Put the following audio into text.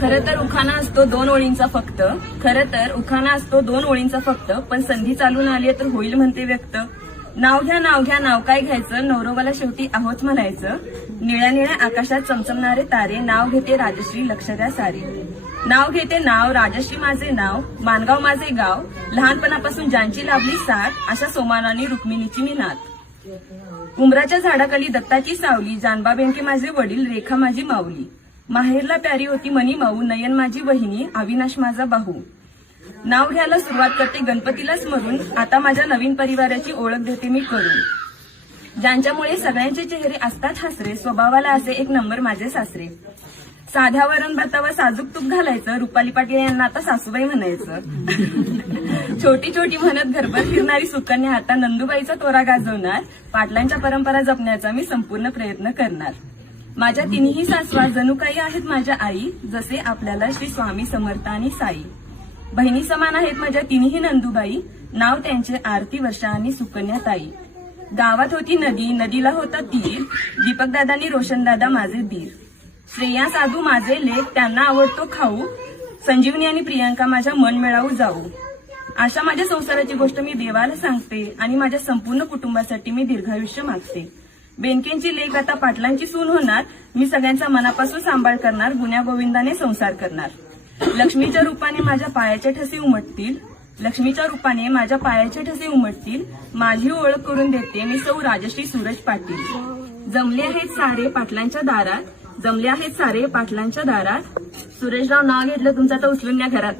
खरं तर उखाणा असतो 2 ओळींचा फक्त. खरं तर उखाणा असतो 2 ओळींचा फक्त. पण संधी चालून आली तर होईल म्हणते व्यक्त. नाव घ्या नाव घ्या नाव काय घ्यायचं, नवरोबाला शेवटी आहोत म्हणायचं. निळ्या निळ्या आकाशात चमचमणारे तारे, नाव घेते राजश्री लक्ष द्या सारी. नाव घेते नाव राजश्री माझे नाव, मानगाव माझे गाव. लहानपणापासून ज्यांची लाभली साथ, अशा सोमानानी रुक्मिणीची मी नात. उंबराच्या झाडाखाली दत्ताची सावली, जानबा बेंके माझे वडील, रेखा माझी माऊली. माहेरला प्यारी होती मनी माऊ, नयन माझी वहिनी, अविनाश माझा बाहू. नाव घ्यायला सुरुवात करते गणपतीला स्मरून, आता माझ्या नवीन परिवाराची ओळख देते मी करून. ज्यांच्यामुळे सगळ्यांचे चेहरे असतात हसरे, स्वभावाला असे एक नंबर माझे सासरे. साध्या वरण भातावर साजूक तूप घालायचं, रुपाली पाटील यांना आता सासूबाई म्हणायचं. छोटी छोटी म्हणत घरभर फिरणारी सुकन्या आता नंदुबाईचा तोरा गाजवणार. पाटलांच्या परंपरा जपण्याचा मी संपूर्ण प्रयत्न करणार. माझ्या तिन्ही सासवा जणू काही आहेत माझ्या आई, जसे आपल्याला श्री स्वामी समर्थ आणि साई. बहिणी समान आहेत माझ्या तिन्ही नंदुबाई, नाव त्यांचे आरती वर्षा आणि सुकन्या ताई. गावात होती नदी, नदीला होता तीर, दीपकदादांनी रोशनदादा माझे दीर. श्रेया साधू माझे लेक, त्यांना आवडतो खाऊ. संजीवनी आणि प्रियांका माझ्या मन मिळावू जाऊ. अशा माझ्या संसाराची गोष्ट मी देवाला सांगते आणि माझ्या संपूर्ण कुटुंबासाठी मी दीर्घायुष्य मागते. बेनकेंची लेक आता पाटलांची सून होणार, मी सगळ्यांचा मनापासून सांभाळ करणार, गुण्या गोविंदाने संसार करणार. लक्ष्मीच्या रूपाने माझ्या पायाचे ठसे उमटतील, लक्ष्मीच्या रूपाने माझ्या पायाचे ठसे उमटतील. माझी ओळख करून देते मी सौ राजश्री सूरज पाटील. जमले आहेत सारे पाटलांच्या दारात, जमले आहेत सारे पाटलांच्या दारात. सुरेशराव नाव घेतलं तुमचं आता उचलून या घरात.